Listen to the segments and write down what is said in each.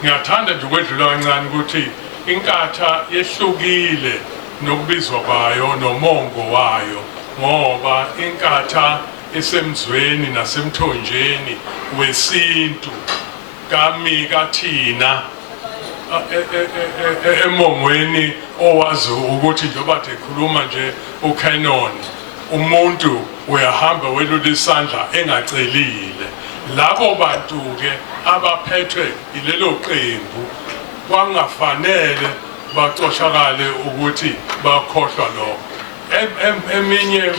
Ngiyathanda nje ukwedlula kancane ukuthi inkatha yehlukile nokubizwa kwayo nomongo wayo, ngoba inkatha esemzweni nasemthonjeni wesintu kamika thina emongweni owazi ukuthi njengoba ekhuluma nje uCanon, umuntu uyahamba welula isandla engacelile. Labo bantu ke abaphethwe ilelo qembu kwangafanele bacoshakale ukuthi bakhohlwa lokho. Eminye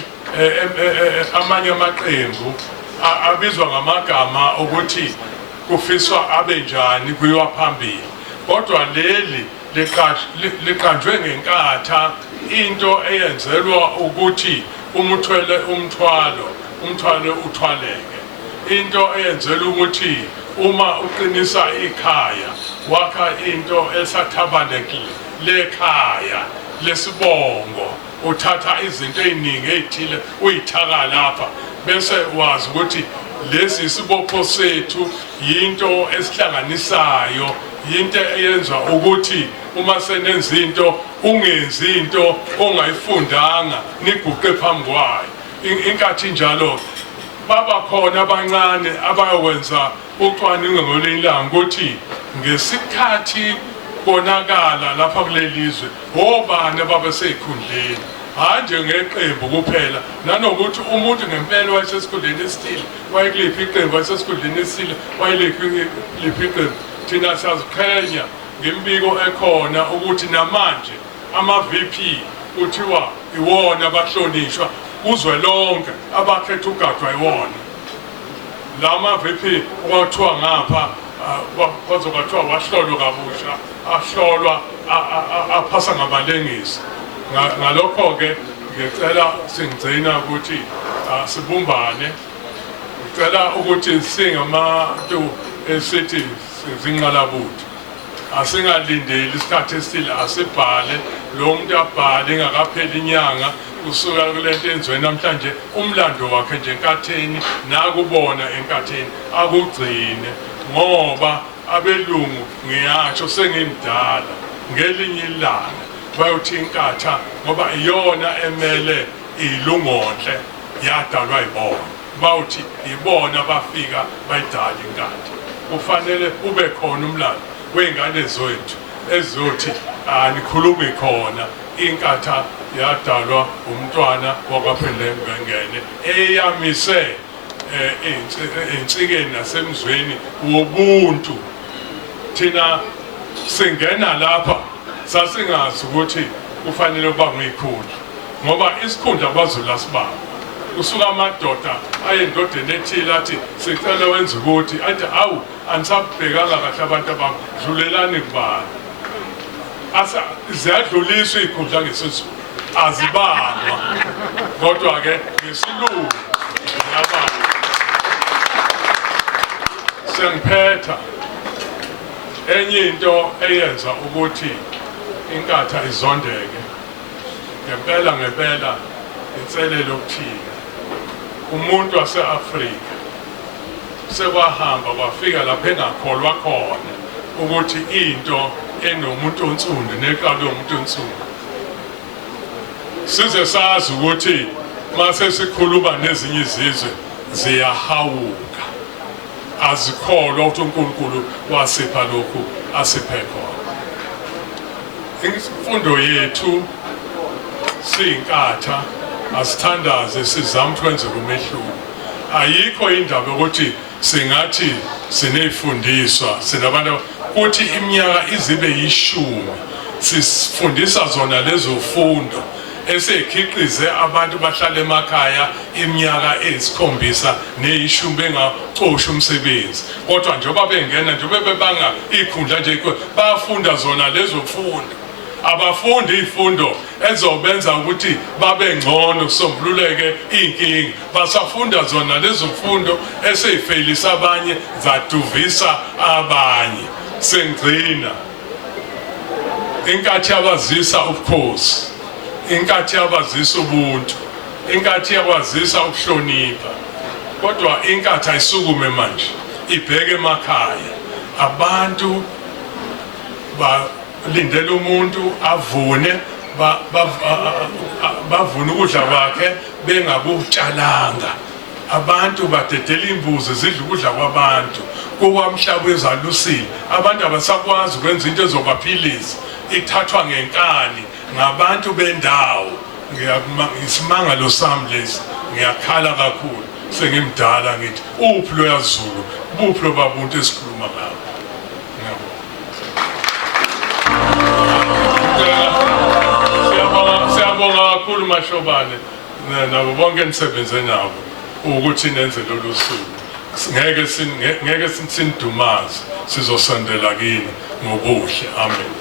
amanye amaqembu abizwa ngamagama ukuthi kufiswa abenjani kuyiwa phambili, kodwa leli liqanjwe ngenkatha, into eyenzelwa ukuthi umuthwele umthwalo uthwaleke, into eyenzela ukuthi uma uqinisa ikhaya wakha into esathabanekile lekhaya lesibongo, uthatha izinto eziningi ezithile uyithaka lapha bese wazi ukuthi lesi isibopho sethu, yinto esihlanganisayo, yinto eyenza ukuthi uma senenza into ungenzi into ongayifundanga niguqe phambi kwayo. Inkathi njalo baba khona abancane abayokwenza ucwaningo ngolelanga ukuthi ngesikhathi konakala lapha kulelizwe obani ababesekhundleni, hayi nje ngeqembu kuphela, nanokuthi umuntu ngempela wayesesikhundleni esithile, wayekuliphi iqembu, wayesesikhundleni esithile, wayeliphi iqembu. Thina siyaziqhenya ngembiko ekhona ukuthi namanje ama-VP kuthiwa iwona abahlonishwa kuzwelonke, abakhetha ugadwa iwona. Lama VP kwathiwa ngapha kwathiwa wahlolwa kabusha, ahlolwa aphasa ngabalengisi. Ngalokho ke ngicela singcina ukuthi sibumbane, ngicela ukuthi singabantu esithi zinqalabutho, asingalindeli isikhathi esithile, asibhale lo muntu abhale engakapheli inyanga kusuka kulento enziwe namhlanje, umlando wakhe nje enkatheni nakubona enkatheni akugcine, ngoba abelungu ngiyatsho sengimdala ngelinye ilanga bayothi inkatha ngoba iyona emele ilungonhle yadalwa ibona, bawuthi ibona bafika bayidala inkatha. Kufanele ube khona umlando wey'ngane zethu ezizothi nikhulume khona inkatha yadalwa umntwana wakwaPhendengene eyamise ensikeni nasemzweni wobuntu. Thina singena lapha sasingazi ukuthi kufanele uba ngikhundla, ngoba isikhundla kwaZulu asibaba. Kusuka amadoda ayendodeni ethile athi sicela wenza ukuthi, athi awu anisabhekanga kahle abantu abami, dlulelani kubani. Ziyadluliswa iy'khundla ngesizulu, azibalwa, kodwa-ke ngesilungu ziyabalwa. Sengiphetha enye into eyenza ukuthi inkatha izondeke ngempela inselelo okuthile. Umuntu wase-Afrika sekwahamba kwafika lapho engakholwa khona ukuthi into enomuntu onsundu neqalo yomuntu onsundu. Size sazi ukuthi mase sikhuluma nezinye izizwe ziyahawuka, azikholwa ukuthi uNkulunkulu wasipha lokhu asiphe khona. Imfundo yethu siyinkatha, asithandaze sizame ukwenzela umehluko. Ayikho indaba ukuthi singathi siney'fundiswa sinabantu ukuthi iminyaka izibe 10 sifundisa zona lezo fundo esekhiqize abantu bahlala emakhaya iminyaka 7 ne10 bengaqoshi umsebenzi, kodwa njengoba bengena njengoba bebanga ikhundla nje bayafunda zona lezo fundo. Abafundi izifundo ezobenza ukuthi babe ngcono sombululeke inkinga, basafunda zona lezo fundo esey'felisa abanye zaduvisa abanye. Sengcina inkathi yabazisa ubukhosi, inkathi yabazisa ubuntu, inkathi yakwazisa ukuhlonipha, kodwa inkathi ayisukume manje ibheke emakhaya. Abantu balindele umuntu avune bavuna ukudla kwakhe bengakutshalanga. Abantu badedela imbuzi zidla ukudla kwabantu kokwamhlaba ezalusile. Abantu abasakwazi ukwenza into ezobaphilisa, ithathwa ngenkani ngabantu bendawo. Ngisimangalo sami lesi, ngiyakhala kakhulu. Sengimdala ngithi uphi lo yaZulu, buphi lo babuntu esikhuluma ngabo. Siyabonga kakhulu Mashobane nabo bonke enisebenze nabo ukuthi nenze lolu suku. Ngeke sinidumaze, sizosondela kini ngobuhle. Amen.